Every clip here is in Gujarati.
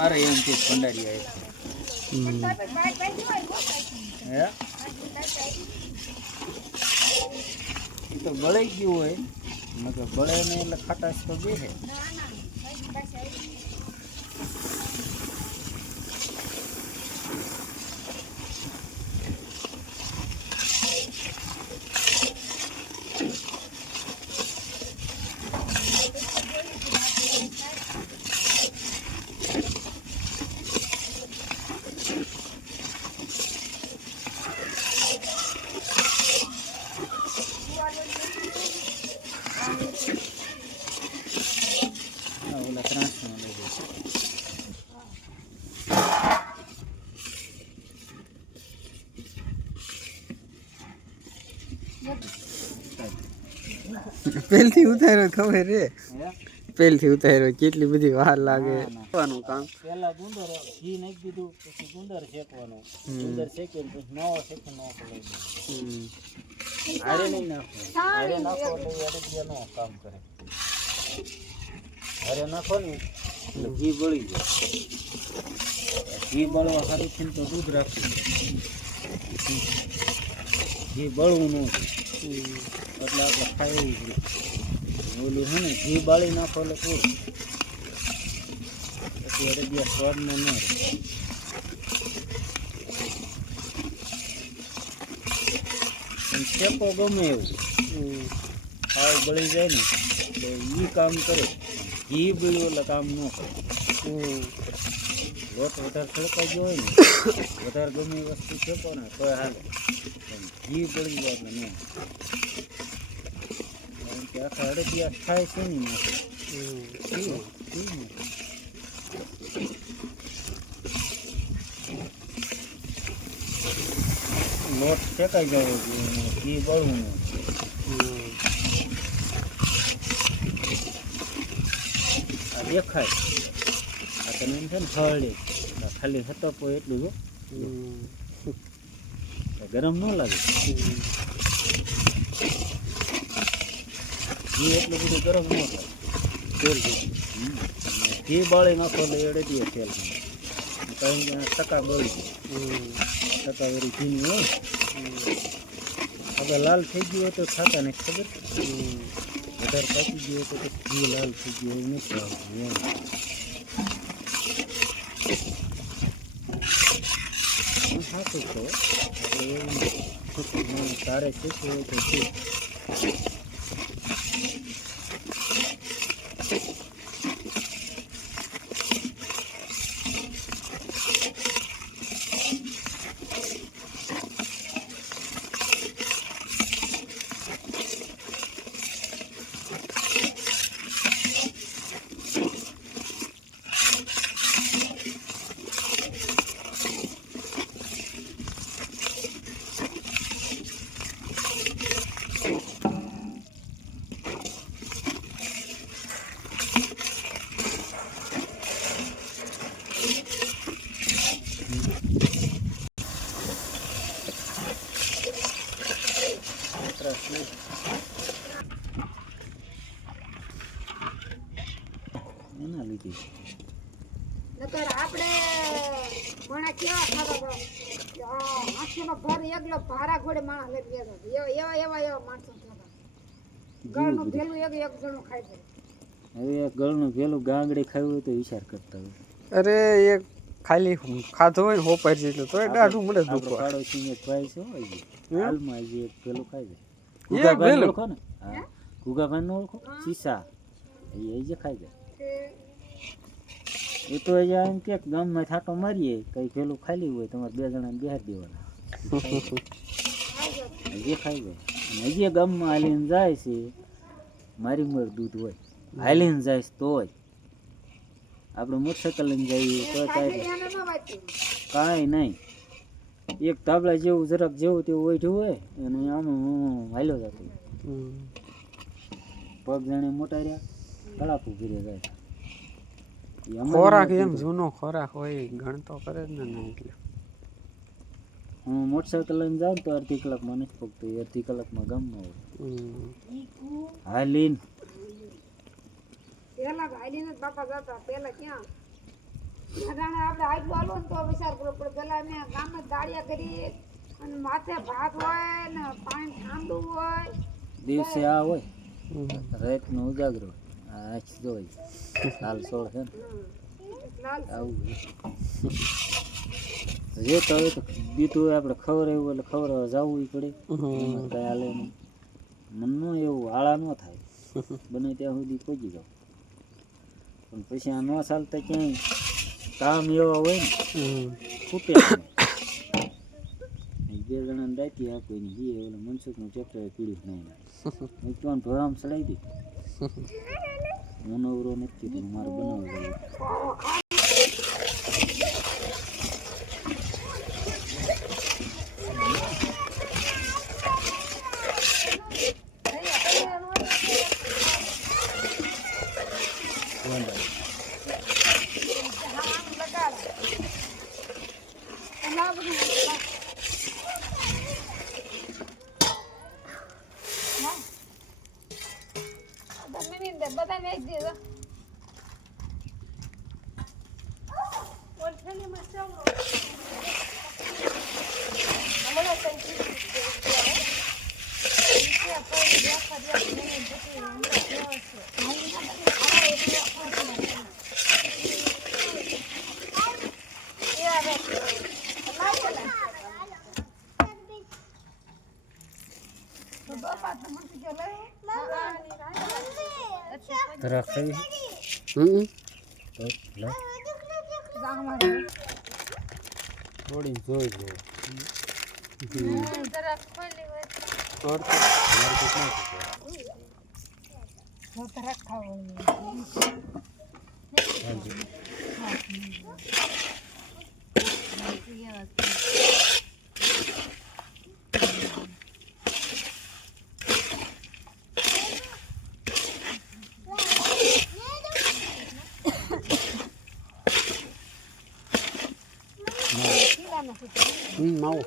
મારે એમ છે ભંડારી હે તો બળાઈ ગયું હોય નકર બળે ને એટલે ખટાશ તો બે છે ઓલા ત્રાસમાં લઈ જશે પહેલથી ઉતાર્યો ખબર રે પહેલથી ઉતાર્યો કેટલી બધી વાર લાગે કામ પેલા ગુંદર ઘી નાખી દીધું પછી ગુંદર શેકવાનું ગુંદર શેકીને પછી નવો શેકી નવો લઈ દઉં હારે નહીં નાખો હારે નાખો એટલે અડદિયાનો કામ કરે હારે નાખો ને એટલે ઘી બળી જાય ઘી બળવા સારું છે તો દૂધ રાખવું ઘી બળવું ન એટલે આપણે ખાઈ ઓલું છે ને ઘી બાળી નાખો એટલે પૂરું પછી અડદિયા સ્વાદમાં ન રહે શેકો ગમે એવું ખાવ બળી જાય ને તો એ કામ કરે ઘી બળ્યું એટલે કામ ન કરે લોટ વધારે છડકાઈ ગયો હોય ને વધારે ગમે એ વસ્તુ શેકો ને તો હાલે ઘી બળી જાય એટલે નહીં કારણ કે આખા અડદિયા થાય છે ને માથે લોટ શેકાઈ જવો જોઈએ ઘી બળવું નહીં આ દેખાય આ તમે એમ છે ને હળે ખાલી હતપો એટલું જો ગરમ ન લાગે ઘી એટલું બધું ગરમ ન થાય ઘી બાળી નાખો એટલે એડે તેલ કઈ ટકા બળી ટકા વેરી ઘીની હોય હવે લાલ થઈ ગયું હોય તો ખાતા ને ખબર વધારે પાકી ગયું હોય તો ઘી લાલ થઈ ગયું એવું નથી આવતું સાચું છો એવું તારે શીખવું હોય તો શીખ એના લીધે નકર આપણે માણા કેવા ખાતા આખીનો ઘર એકલો ભારા ઘોડે માણસ લઈ ગયા એવા માણસો ખાતા ગળનું ભેલું એક જણું ખાઈ જાય હવે એક ગળનું ભેલું ગાંગડે ખાવું હોય તો વિચાર કરતા હોય અરે એક ખાલી ખાધો હોય ને હોપાઈ જેટલું તો દાઢું મને દુખો પાડોશી ભાઈ છે હાલમાં જે એક પેલું ખાઈ એ જાય પેલું ઓળખો ને હા ગુગાભાઈ નો ઓળખો ચીસા એ જે ખાઈ જાય એ તો અહીંયા એમ કે ગામમાં થાટો મારીએ કઈ પેલું ખાલી હોય તમારે બે જણાને બેહાર દેવાના હજી ખાઈ જાય અને હજી ગામમાં હાલીને જાય છે મારી મર દૂધ હોય હાલીને જાય તો જ આપણે મોટરસાઇકલ લઈને જઈએ તો કાંઈ નહીં એક તાબલા જેવું જરાક જેવું તેવું ઓઢ્યું હોય અને આનું હાલ્યો જતો પગ જાણે મોટા રહ્યા કળાપું ઘીરે જાય ખોરાક એમ જૂનો ખોરાક હોય ગણતો કરે જ ને એટલે હું મોટરસાઇકલ લઈને જાઉં તો અડધી કલાકમાં નથી પગતો અડધી કલાકમાં ગામમાં હોય હાલીને પેલા હાલીને બાપા જતા પેલા ક્યાં આપણે આટલું હાલો ને તો વિચાર કરવો પડે. પેલા અમે ગામમાં દાળિયા કરી અને માથે ભાત હોય ને પાણી ઠંડુ હોય. દિવસે આ હોય રાતનો ઉજાગરો હોય. આ આંખ જોઈ લાલ સોળ છે ને લાલ આવું જે તો હવે તો દીધું હોય આપણે ખવડાવ્યું એટલે ખવડાવવા જવું પડે. એમાં કાંઈ હાલે નહીં. મનનું એવું આળા ન થાય બને ત્યાં સુધી પહોંચી જાવ. પણ પછી આ ન ચાલતા ક્યાંય કામ એવા હોય ને ખૂટે નહીં. બે જણાને દાટી આપે ને એ ઓલે મનસુખનું ચેપ્ટર પીડ્યું નહીં મૂકવાનું ભરામ ચડાવી દે. મનોવરો નથી કીધું મારે બનાવવું જોઈએ. બધા મેચ દીધો. તરા ખાવી તો લે થોડી જોઈ લે માવો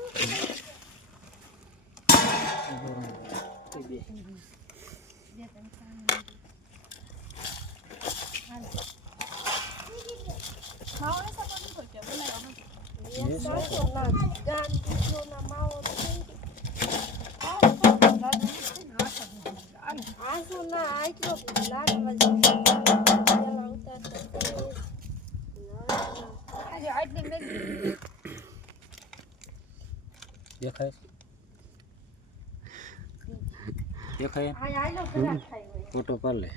દેખાય દેખાય ફોટો પાડ લે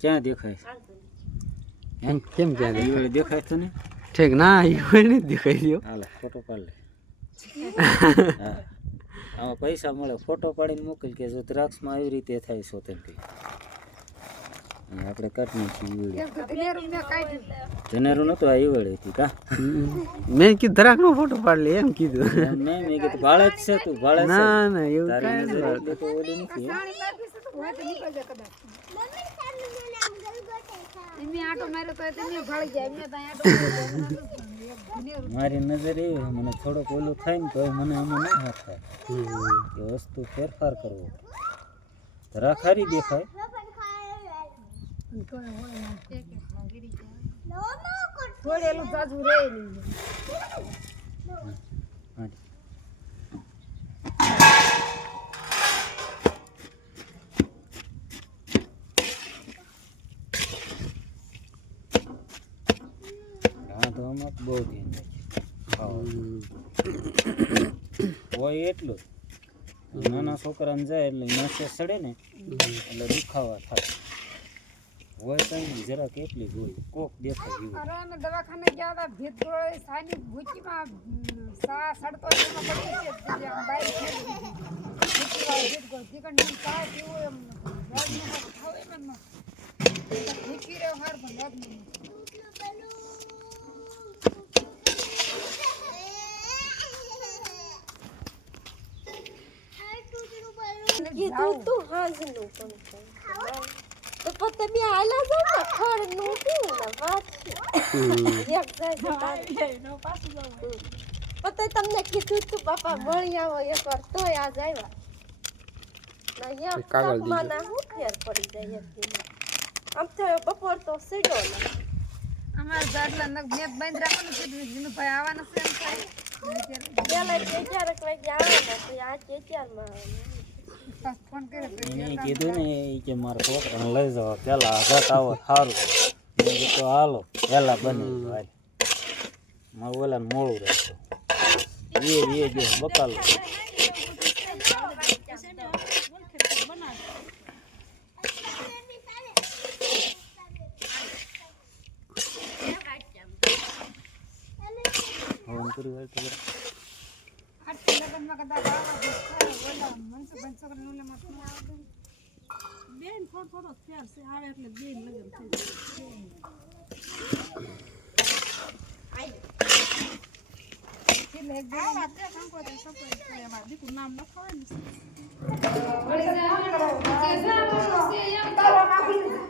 ક્યાં દેખાય કેમ ક્યાં ઈવડે દેખાય તો ને ઠીક ના એવું નથી દેખાઈ રહ્યો હાલો ફોટો પાડ લે હા આમાં પૈસા મળે ફોટો પાડીને મોકલ કે જો દ્રાક્ષમાં આવી રીતે થાય સોતેથી આપણે કાઢ નાખી જનેરું નતું આ ઈવડે હતી કા મેં કીધું ધરાક નો ફોટો પાડ લે એમ કીધું એમ નહીં મેં કીધું ભાળે જ છે તું ભાળે છે ના ના એવું તારી કાંઈ નજર નથી. એટલે તો ઓલી નથી હે. આટો માર્યો તો તમે ભાળી જાય. એમને ત્યાં આટો માર્યો. મારી નજર એવી છે, મને થોડોક ઓલું થાય ને તો મને આમાં ના હાથ થાય એ વસ્તુ ફેરફાર કરવો રાખારી દેખાય થોડેલું જાજુ રે નહીં. હા તો આમાં બહુ ધ્યાન રાખીએ હોય એટલું જ. નાના છોકરાને જાય એટલે નાસે સડે ને એટલે દુખાવા થાય હોય કઈ નહીં જરાક એટલી જ હોય કોક દેખાય એવું. અરે અમે દવાખાને ગયા હતા. ભેદ ગોળે સાની ભૂચીમાં સા સડતો એમાં પડી છે. બાય ભેદ ગોળ દીકણ સા પીવો એમ રાજમાં ખાવ એમ ભૂચી રહ્યો હાર પણ રાજમાં કીધું તું હાજનું પણ તો પછી તમે આલા જાવ ને ખડનું પીવું ને વાત એક જાય પછી તમને કીધું તું બાપા મળી આવો એકવાર તોય આજ આવ્યા ના એક કાગળ કપમાં ના હું ફેર પડી જાય એક દિન આમ તો બપોર તો સીડો ને અમારે તો આટલા નગ મેપ બંધ રાખવાનું કીધું વિનુભાઈ આવવાના છે એમ થાય પેલા કે 4 વાગે આવવાના તો આ કે 4 માં પાછો ફોન કર્યો તો એને કીધું ને ઈ કે મારા છોકરાને લઈ જાઓ પેલા આગળ આવો સારું મેં કીધું હાલો પેલા બને ભાઈ મારું ઓલા મોડું રહેતું એ જો બકાલ ફોન કરી હોય તો આટલા લગનમાં કદાચ આવવા દે ઓલા મનસુખભાઈ છોકરાને ઓલામાં ફોન આવે બેન થોડો ફેર છે આવે એટલે બેન લગન થઈ જાય એટલે એક વાત છે કંકોત્રી સપોર્ટ એમાં દીકું નામ લખાવે ને વળી જાય એમ કરો છે એમ તારો નાખી